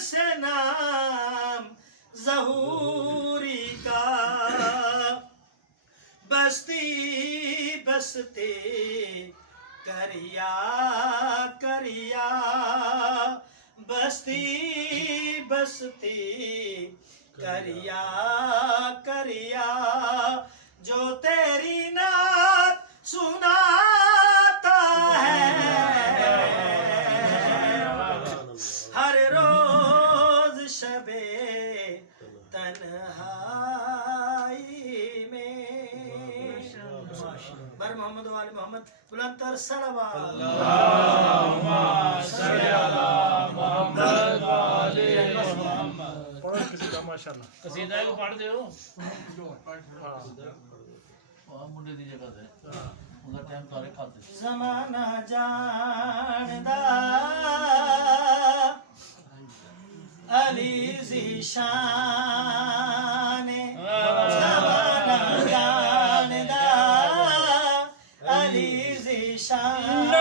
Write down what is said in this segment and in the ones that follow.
से नाम ज़हूरी का, बस्ती बसती करिया करिया, बस्ती बसती करिया करिया, जो तेरी नात सुनाता है हर रोज शबे तन्हाई में। बर मोहम्मद वाले मोहम्मद बुलंदतर सलवात। माशाल्लाह कसीदा को पढ़ दे हो मुंडे दी जगह से उनका टाइम तारे खाते ज़माना जानदा अली ज़ीशान, ज़माना जानदा अली ज़ीशान,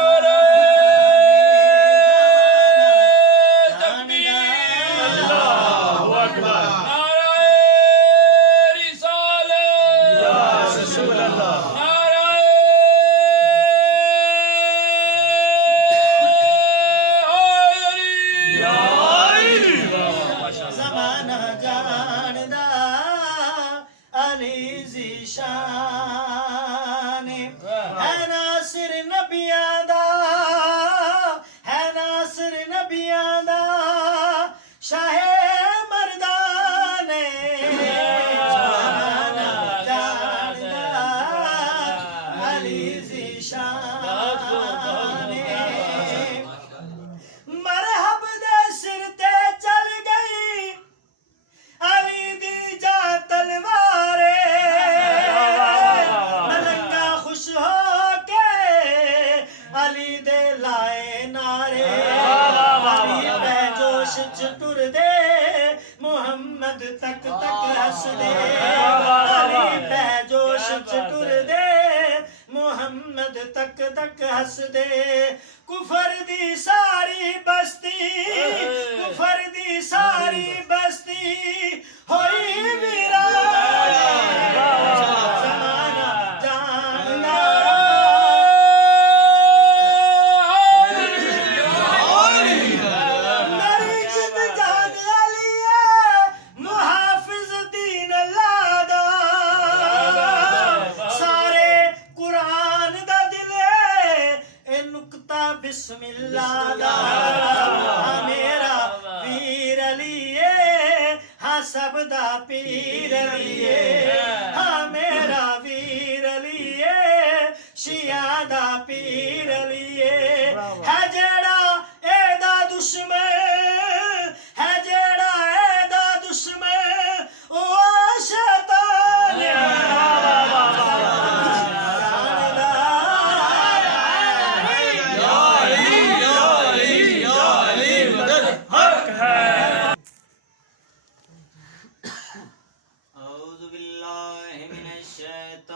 ज़ीशान, है नासिर नबियां दा, है नासिर नबियां दा, शाहे मर्दाने, ज़माना जानदा अली ज़ीशान, मरहब दे सिर ते चल गई अली दी जा तलवारे, मलंगा खुश हो के अली दे लाए नारे, अली पे जोश च टुर दे मुहम्मद तक तक हस दे, अली पे जोश च टुर दे मुहम्मद तक तक हस दे, कुफर दी सारी बस्ती, कुफर दी सारी बस्ती होई वीरान, ज़माना जानदा मेरी जिद जान अली है मुहाफिज दीन अल्लाह दा, सारे कुरान दा दिल है ए नुक्ता बिस्मिल्लाह दा, मेरा वीर अली हाँ सब दा पीर अली, हाँ मेरा वीर अली शिया दा पीर अली, है जेड़ा एदा दुश्मन, है जेड़ा एदा दुश्मन ओ शैतान, औज़ु बिल्लाहि मिनश शैतानिर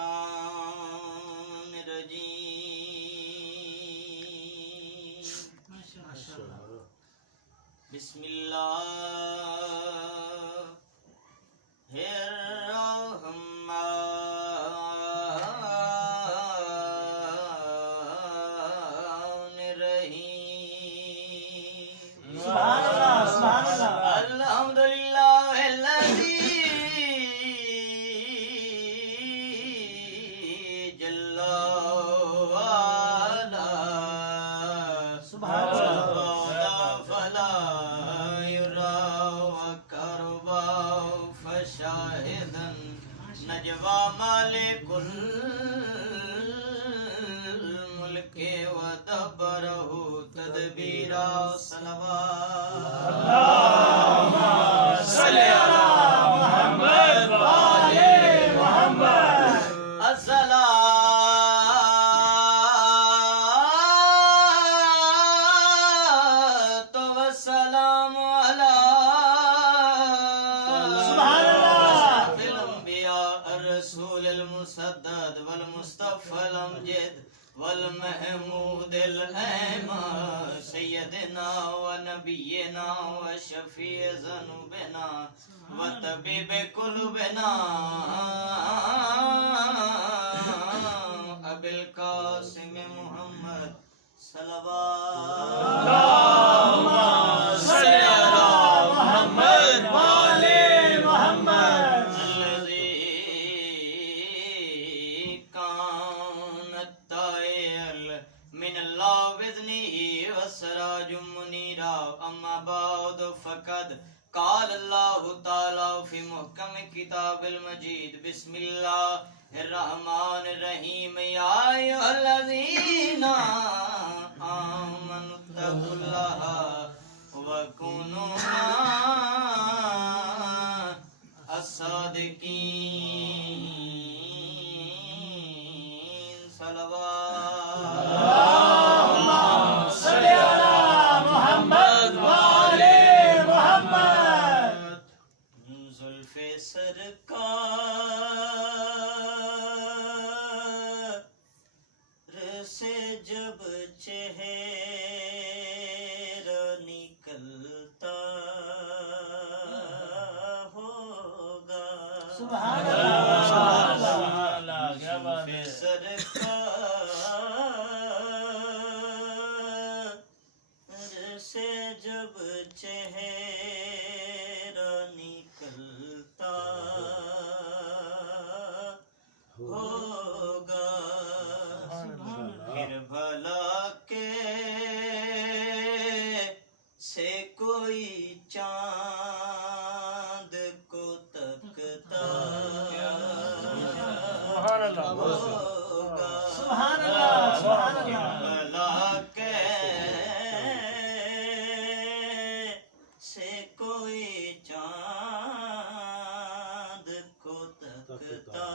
रजीम, बिस्मिल्लाहिर्रहमानिर रहीम। सुभान अल्लाह, सुभान अल्लाह। अल्हम्दुलिल्लाहिल्लज़ी जल्ला वाला, सुभान अल्लाह, फला युरा वकरबा फशाहिदन नजवा मालिकुल मुल्के वदबरहु तदबीरा। सलवात अल्लाहुम्मा सल्ली अला मुहम्मद व आले मुहम्मद। अस्सलातु वस्सलामु अला सुभान अल्लाह फिल अंबिया अर्रसूलिल मुसद्दद वल मुस्तफ़ल अमजद वल महमूदिल अहमद सय्यद सय्यदना व नबियना व शफीअ ज़ुनूबना व तबीब कुलूबना अबिल कासिम मुहम्मद सल्लल्लाहु अलैहि फकद काल अल्लाह ताला फी मुहकम किताबिल मजीद बिस्मिल्लाहिर रहमानिर रहीम या अय्युहल्लज़ीना आमनु तक़ुल्लाहा व कुनू अस्सादिकीन सल्लल्लाहु सरकार से जब चेहरा निकलता होगा सुभान अल्लाह सुभान अल्लाह क्या बात है सरकार से जब चेहरा निकलता होगा फिर भला के से कोई चांद को तकता होगा सुभान अल्लाह सुभान अल्लाह भला के से कोई चांद को तकता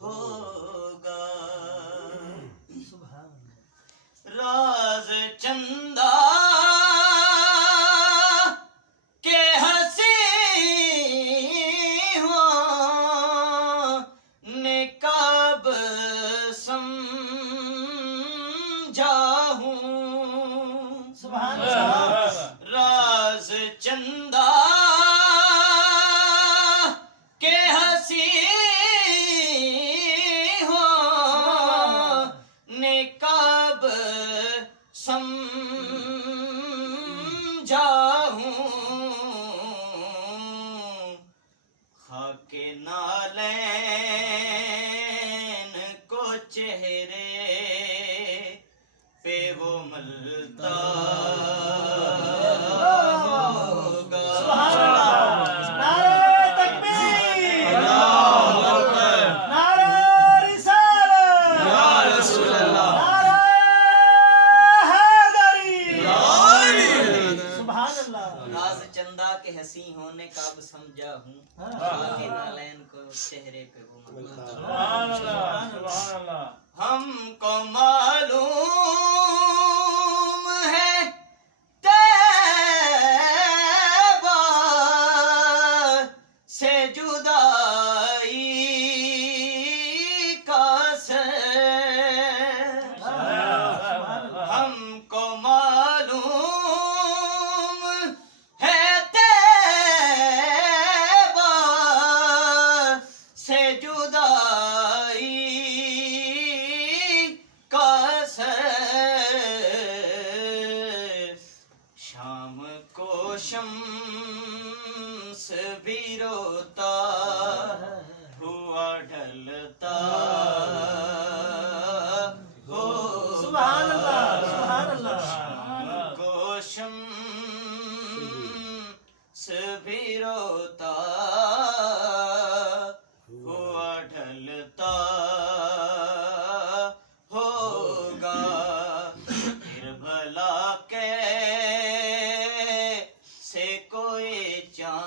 होगा राज चंदा के हंसी हो ने कब समझा हूँ सुभान अल्लाह राज चंदा के हंसी हो ने कब समझा हूँ खाके नालैन को चेहरे पे वो मलता होगा नारे तकबीर नारे रिसालत या रसूल अल्लाह नारे हैदरी सुभान अल्लाह राज चंदा के हंसी होने का अब समझा हूँ खाके नालैन को चेहरे पे वो मलता सुभान अल्लाह सुभान अल्लाह हमको मालूम है तैबा से जुदाई का असर हमको मालूम है तैबा से जुदाई का असर शाम को शम्स भी रोता हुआ ढलता हो सुभान अल्लाह सुभान अल्लाह शाम को शम्स भी रोता हुआ ढलता होगा फिर भला के से कोई चांद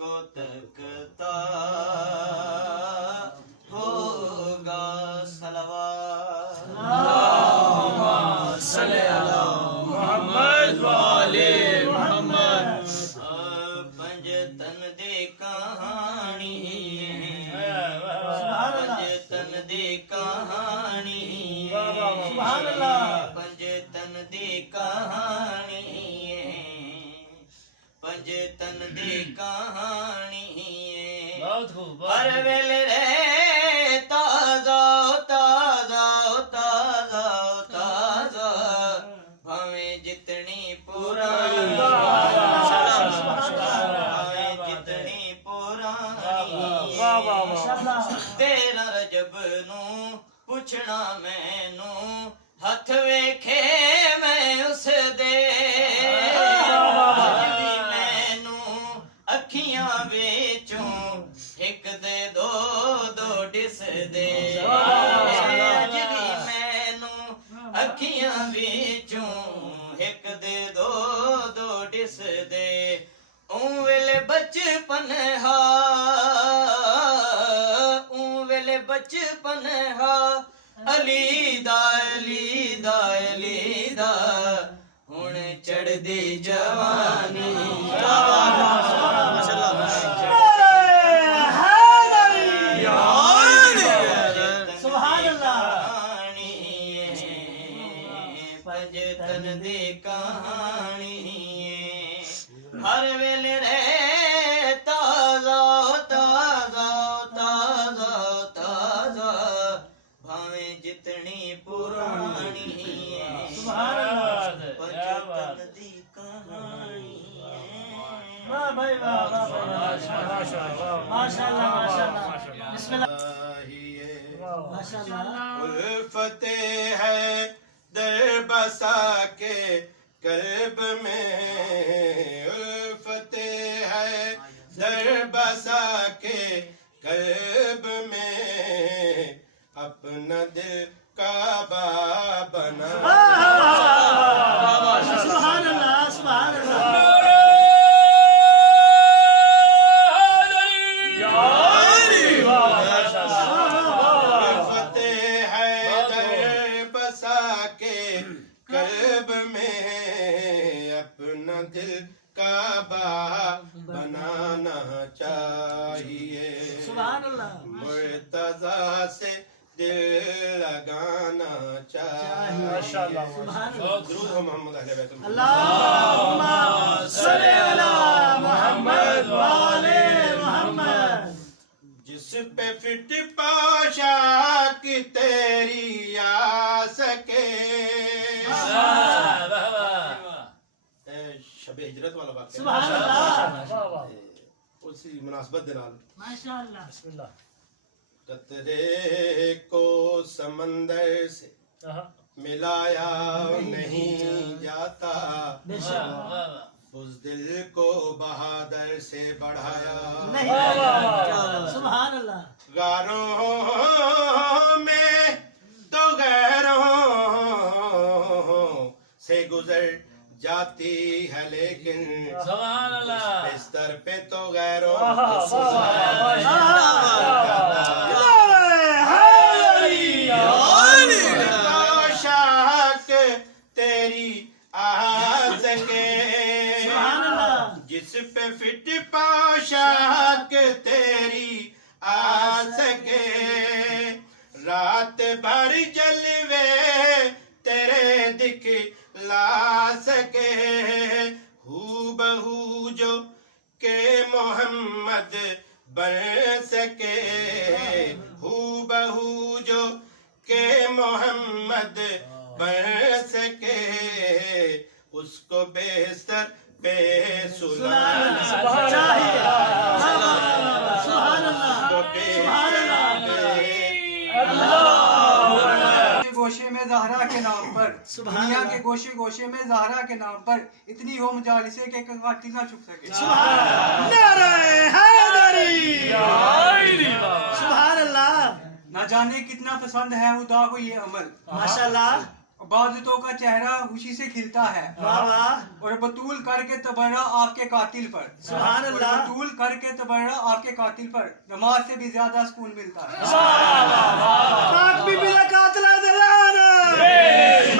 को तकता होगा सलवात मोहम्मद वाले मोहम्मद दी कहानी पंजतन दी कहानी बहुत खूब हर वेले रे ताजा ताजा ताजा ताजा भावे जितनी पुरानी भावे जितनी पुरानी तेरा रजब नू पुछना मैनू हथ वेखे मैं उस दे मैनू अखियां वेचूं एक दे दो दो डिस दे अज भी मैनू अखियां वेचूं एक दे दो दो डिस दे ऊं वेले बचपन हा ऊं वेले बचपन हा अली दा हुण चढ़दी जवानी सुभान अल्लाह पंजतन दी कहानी हर वेले रे ताजा ताजा ताजा ताजा भावे जितनी पुरानी सुभान अल्लाह पंजतन दी कहानी वाह भाई वाह वाह माशाल्लाह माशाल्लाह बिस्मिल्लाह माशाल्लाह उल्फते है दर बसा के कल्ब में उल्फते है दर बसा के कल्ब में अपना दिल काबा बना सुभान अल्लाह सुभान अल्लाह कल्ब में अपना दिल काबा बनाना चाहिए सुभान अल्लाह मुर्तजा से दिल लगाना चाहिए माशाअल्लाह सुभान अल्लाह दुरूद हो मोहम्मद अहले बैत अल्लाहुम्मा सल्ली अला मुहम्मद व आले मुहम्मद जिस पे फिट पाशा की तेरी आ सके शबे हिजरत वाला वाक़या सुभान अल्लाह उसी मुनासबत दे नाल माशाअल्लाह बिस्मिल्लाह कतरे को समंदर से मिलाया नहीं जाता बेशक उस दिल को बहादुर से बढ़ाया नहीं सुभान अल्लाह गारों में तो गैरों से गुजर जाती है लेकिन सुभान अल्लाह बिस्तर पे तो गैरों शाक तेरी आ सके जिस पे फिट पोशाक तेरी आ सके रात भर जलवे तेरे दिखला सके हू बहू जो के मोहम्मद बन सके हू बहू जो के मोहम्मद बन सके उसको बेहतर पे सुलाना चाहिए सुभान अल्लाह सुभान अल्लाह गोशे में ज़हरा के नाम पर दुनिया के गोशे गोशे में ज़हरा के नाम पर इतनी हो मुजालिसे के कातिल ना छुप सके सुभान अल्लाह ना जाने कितना पसंद है खुदा को ये अमल माशाअल्लाह बादतों का चेहरा खुशी से खिलता है वाह वाह और बतूल करके तबर्रा आपके कातिल पर सुभान अल्लाह और बतूल करके तबर्रा आपके कातिल पर नमाज से भी ज्यादा सुकून मिलता है पाक बीबी का कातिल दिलान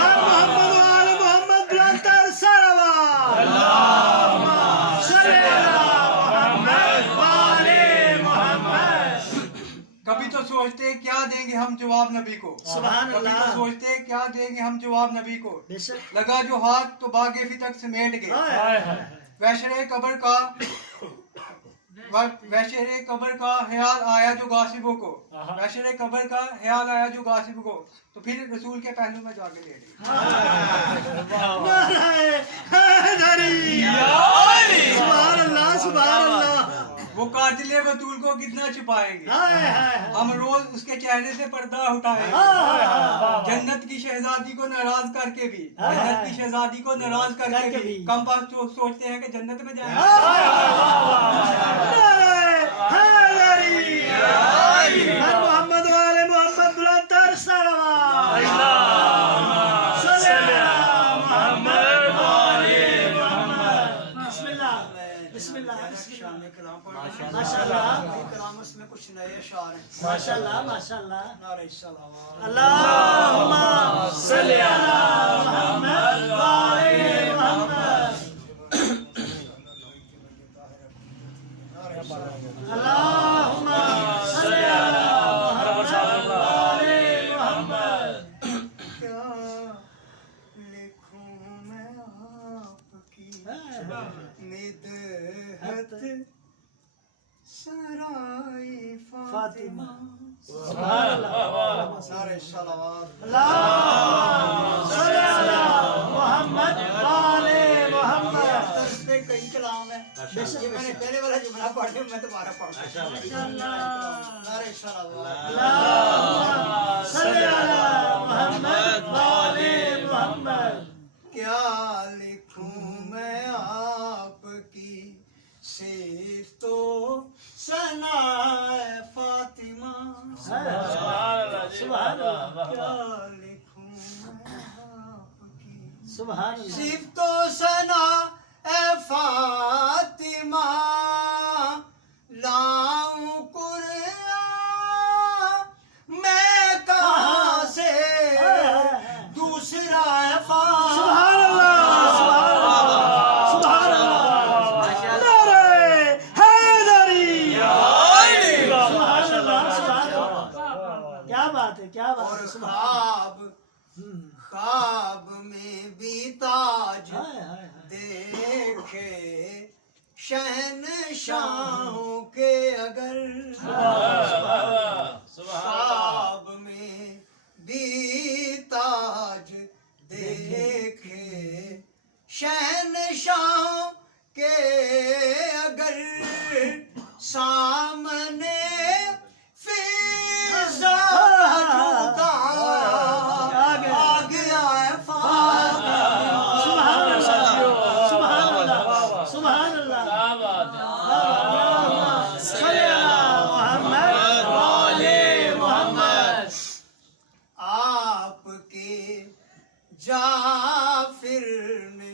मोहम्मद वाले मोहम्मद बुलंदर सलवात अल्लाहुम्मा सल्ली अला मुहम्मद वाले मोहम्मद कभी तो सोचते क्या देंगे हम जवाब नबी को। सुभान कभी अल्लाह। तो सोचते क्या देंगे हम जवाब नबी को। बेशक। लगा जो हाथ तो बागे फी तक समेट गए। हाय हाय। वैशरे कब्र का ख्याल आया जो गासिबों को। वैशरे कब्र का ख्याल आया जो गासिबों को, तो फिर रसूल के पहलू में जाके लेट गए। नाराए हैदरी। सुभान अल्लाह, सुभान अल्लाह। वो कातिले बतूल को कितना छुपाएंगे। हाय हाय। हम रोज उसके चेहरे से पर्दा उठाएंगे। जन्नत की शहजादी को नाराज करके भी, जन्नत की शहजादी को नाराज करके भी कम बात सोचते हैं कि जन्नत में जाएंगे। हर मोहम्मद वाले मोहम्मद बुलंद तर सलवात। बिस्मिल्लाह बिस्मिल्लाह। माशाल्लाह कलाम उसमें कुछ नए अशार हैं। माशाल्लाह माशाल्लाह। नारे सलावत। अल्लाहुम्मा सल्ली अला मुहम्मद व आले मुहम्मद। अल्लाहुम्मा सल्ली अला मुहम्मद व आले मुहम्मद। क्या लिखूं मैं आपकी निदहत सराय फातिमा। सुभान अल्लाह। नारे सलावत। अल्लाहुम्मा सल्ली अला मुहम्मद व आले मुहम्मद। इसमें कई कलाम है। ये मैंने पहले वाला जुमला पढ़ लिया, मैं दोबारा पढ़ रहा हूं। नारे सलावत। अल्लाहुम्मा सल्ली अला मुहम्मद व आले मुहम्मद। क्या लिखूं मैं आपकी सिर्फ तो सना फातिमा। सुभान अल्लाह। क्या लिखूं मैं आपकी सुभान अल्लाह। सिर्फ तो सना फातिमा। लाऊं कुरान मैं कहाँ से दूसरा फातिमा। सुभान अल्लाह, सुभान अल्लाह, सुभान अल्लाह। नारे हैदरी। सुभान अल्लाह, सुभान अल्लाह। क्या बात है, क्या बात और है। ख्वाब में भी ताज हाय हाय। देखे शहनशाहों के अगर। ख्वाब में भी ताज देखे शहनशाहों के अगर। सामने फिजा जुदा आ गया है फातिमा। सुभान अल्लाह, सुभान अल्लाह, सुभान अल्लाह। अल्लाहुम्मा सल्ली अला मुहम्मद व आले मुहम्मद। आपके जाफिर ने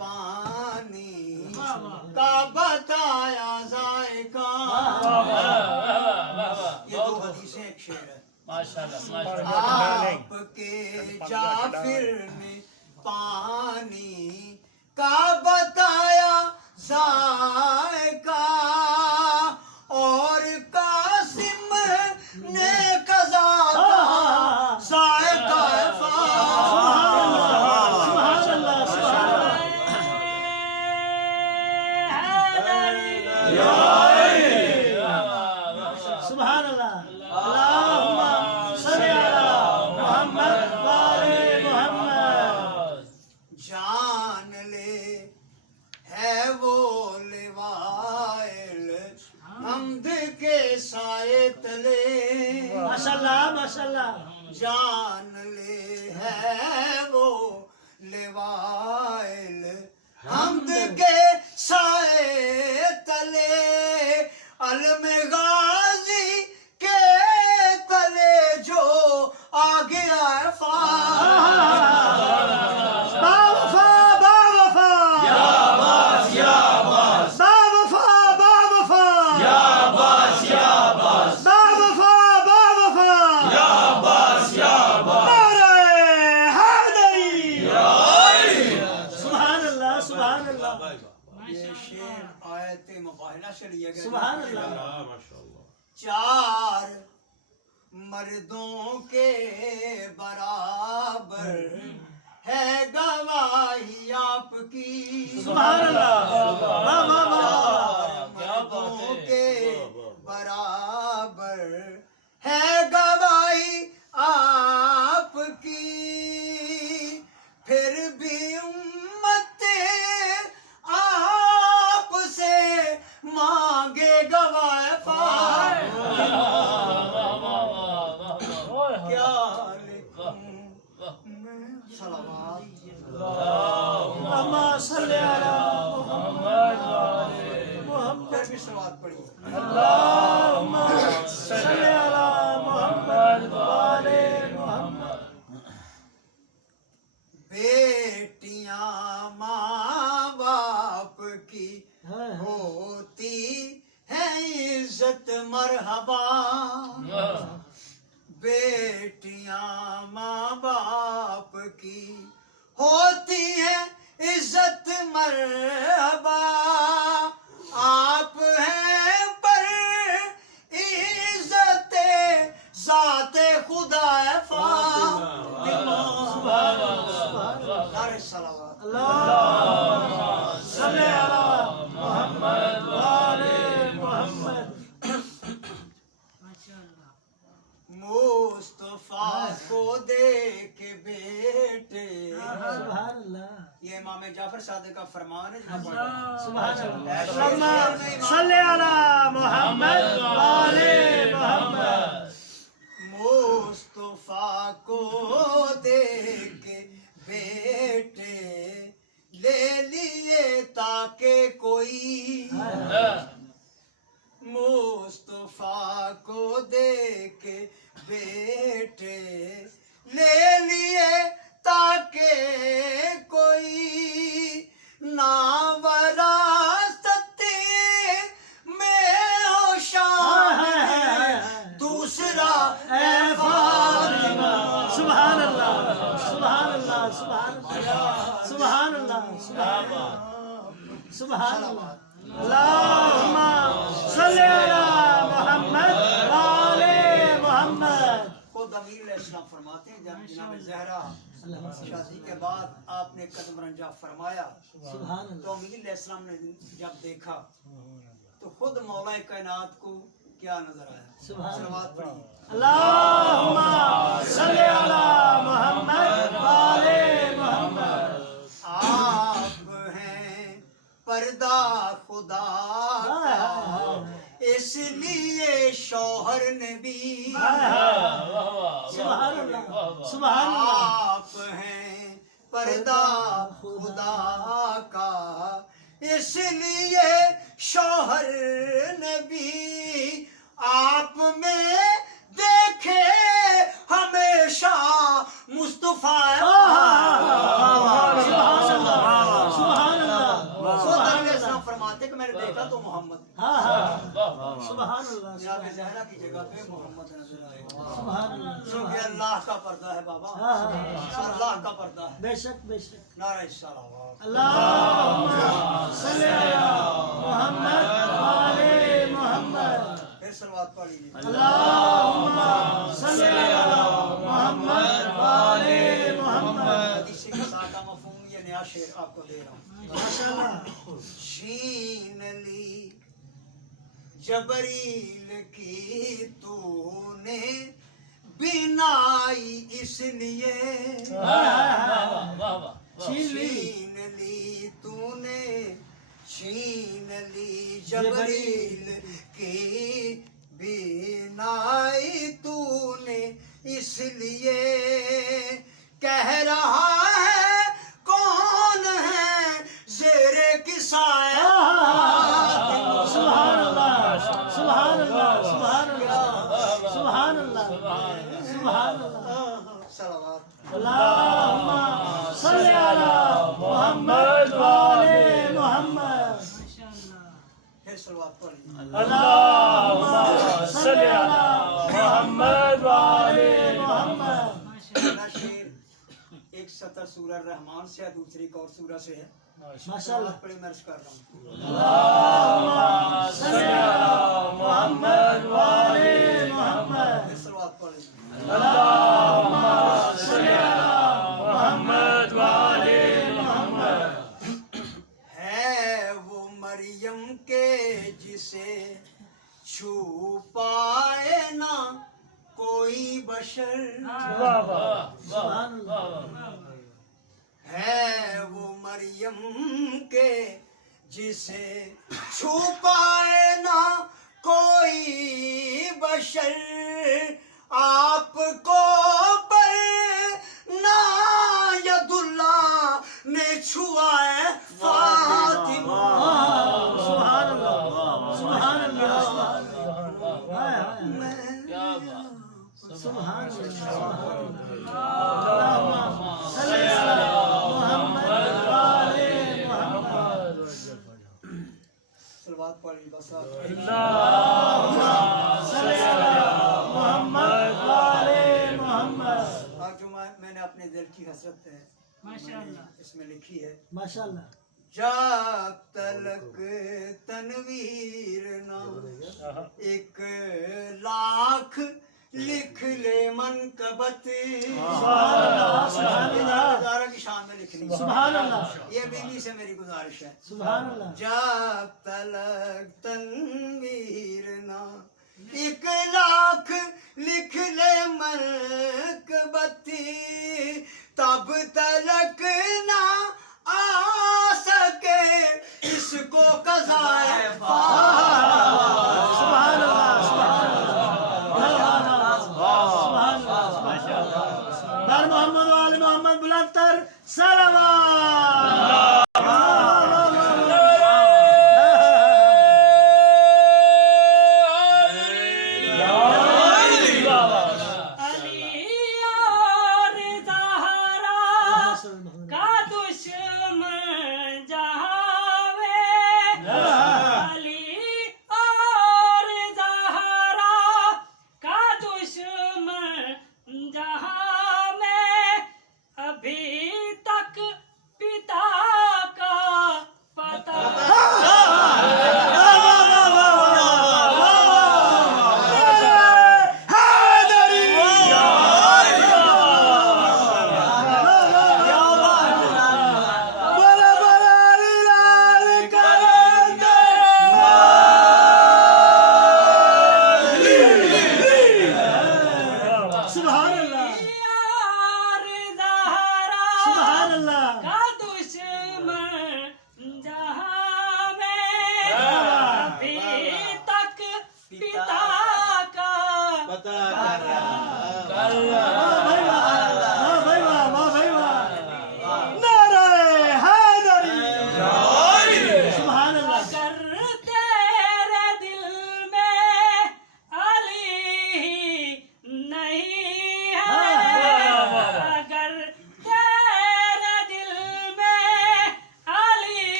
पानी का बताया जायका। ये दो हदीसें एक शेर है। आपके जाफिर ने पानी का बताया जायका। और कासिम ने कज़ा का जायका सुभान अल्लाह, सुभान अल्लाह। सुभान अल्लाह। अल्लाहुम्मा सल्ली अला मुहम्मद व आले मुहम्मद। जान ले है वो लिवाइल हमद के साए तले। माशाल्लाह, माशाल्लाह। जान ले है वो लिवाइल हमद के साए तले। अलम गाजी के तले जो आ गया है बावफा बावफा बावफा बावफा बावफा बावफा नारे हैदरी। सुभान अल्लाह, सुभान अल्लाह। ये शेर आयत मुबाहिला से लिया गया। सुभान अल्लाह। चार मर्दों के बराबर है गवाही आपकी। सुभान अल्लाह, वाह वाह वाह। मर्दों के बराबर है गवाही आपकी, फिर भी उम्मत आपसे मांगे गवाह क्या लिखूं मैं सलावत। अल्लाहुम्मा सल्ली अला मुहम्मद व आले मुहम्मद। फिर भी सलावत पढ़ी। अल्लाहुम्मा सल्ली अला मुहम्मद व आले मुहम्मद। बेटियां माँ बाप की होती है इज्जत मरहबा, बेटियां माँ बाप की होती है इज्जत मरहबा, आप हैं पर इज्जत ज़ाते खुदा सलावत। अल्लाहुम्मा सल्ली अला मुहम्मद व आले मुहम्मद। मुस्तफा को देख बेटे, सुभान अल्लाह, ये इमाम जाफर सादिक का फरमान है। सुभान अल्लाह। अल्लाहुम्मा सल्ली अला मुहम्मद व आले मुहम्मद। मुस्तफा को देख बेटे ले लिए ताकि कोई, मुस्तफा को देख बेटे ले लिए ताकि कोई ना वरासत में हो शान दूसरा है फातिमा। सुभान अल्लाह, सुभान अल्लाह, सुभान अल्लाह, सुभान अल्लाह, सुभान अल्लाह। अल्लाहुम्मा सल्ली अला मुहम्मद व आले मुहम्मद। खुद अमीर अलैहिस्सलाम फरमाते हैं जब जनाब ज़हरा शादी के बाद आपने कदम रंजा फरमाया तो अमीर अलैहिस्सलाम ने जब देखा तो खुद मौला कायनात को क्या नजर आया। सलावत पढ़िए। अल्लाहुम्मा सल्ली अला मुहम्मद व आले मुहम्मद। आप हैं पर्दा खुदा का, इसलिए शौहर ने भी सुभान अल्लाह, सुभान अल्लाह। आप हैं पर्दा खुदा का, इसलिए शौहर ने भी आप में देखे हमेशा मुस्तफा। फरमाते कि मैंने देखा तो मोहम्मद, सुभान अल्लाह, जनाब ज़हरा की जगह पे मोहम्मद नजर आए। सुभान अल्लाह। क्योंकि अल्लाह का पर्दा है बाबा, अल्लाह का पर्दा है। बेशक बेशक। नारा सलावत। अल्लाहुम्मा सल्ली अला मुहम्मद व आले मुहम्मद। फिर सलावत पढ़ लीजिए। अल्लाहुम्मा सल्ली अला मुहम्मद व आले मुहम्मद। इसी के साथ का मफहूम ये नया शेर आपको दे रहा हूँ। माशाअल्लाह। शीन ली जबरील की तूने बिनाई इसलिए, छीन ली तूने, छीन ली जबरील की बिनाई तूने इसलिए, कह रहा है कौन है ज़ेरे की साया। सुभान अल्लाह, सुभान अल्लाह, सुभान अल्लाह, सुभान अल्लाह, सुभान अल्लाह। सलावत। अल्लाहुम्मा सल्ली अला मुहम्मद व आले मुहम्मद। फिर सलावत पढ़ लीजिए। अल्लाहुम्मा सल्ली अला मुहम्मद व आले मुहम्मद। पहला शेर एक सतर सूरह रहमान से है, दूसरी एक और सूरह से है। माशाअल्लाह। बड़े मर्ज कर रहा हूँ। अल्लाहुम्मा सल्ली अला मुहम्मद व आले मुहम्मद। फिर सलावत पढ़ है वो मरियम के जिसे छू पाए ना कोई बशर, है वो मरियम के जिसे छू पाए ना कोई बशर, आपको पर नायदुल्ला ने छुआ है फातिमा। सुभान अल्लाह, सुभान अल्लाह, सुभान सलवात पढ़ी बस। आज जो मैंने अपने दिल की हसरत है इसमें लिखी है, माशाअल्लाह। जब तलक तनवीर ना एक लाख लिख ले मनकबत, गुजारा की शान में लिखनी, सुभान अल्लाह, ये बीवी से मेरी गुजारिश है। सुभान अल्लाह। जब तलक तनवीर ना एक लाख लिख ले मनकबती, तब तलक ना आ सके इसको कज़ाए सुभान अल्लाह, सुभान अल्लाह, मोहम्मद वाले मोहम्मद बुलंद तर सलावत।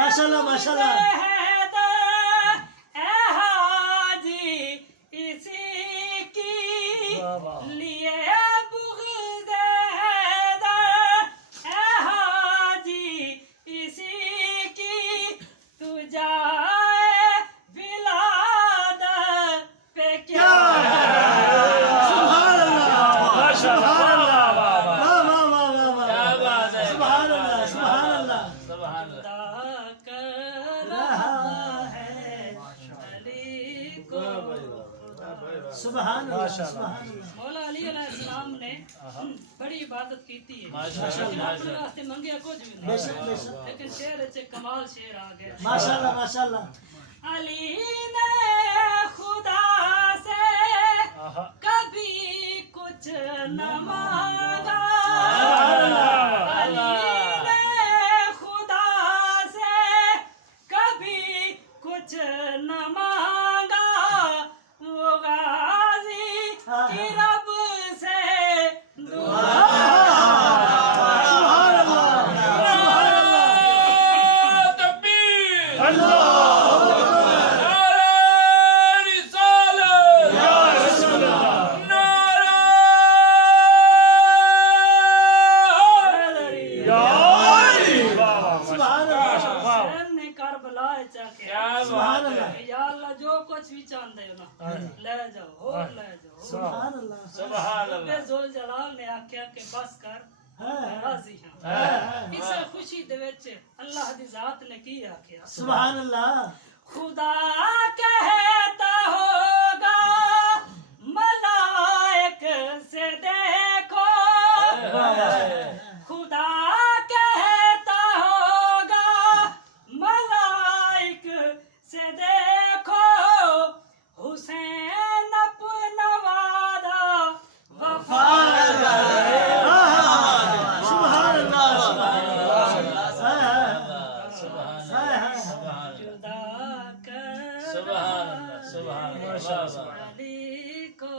माशाल्लाह माशाल्लाह। मौला अली अलैहिस्सलाम ने बड़ी इबादत की थी, अपने मंगे कुछ भी नहीं, लेकिन शेर से कमाल शेर आ गया। माशाल्लाह माशाल्लाह। अली ने खुदा से कभी कुछ न मांगा, अली ने खुदा से कभी कुछ न मांगा, वो गाजी की रब से दुआ। सुभान अल्लाह कि या अल्लाह जो कुछ भी चाहते हो ना ले जाओ हो ले जाओ सुभान अल्लाह रब्बे ज़ुल जलाल ने आख्या कि बस कर राजी हां इस खुशी दे विच अल्लाह दी जात ने की आख्या सुभान अल्लाह खुदा कहता होगा मलाइक से देखो खुदा कहता होगा मलाइक से देखो हुसैन अपना वादा वफा सुभान अल्लाह जुदा कर अली को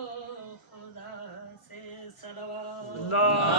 खुदा से सलवात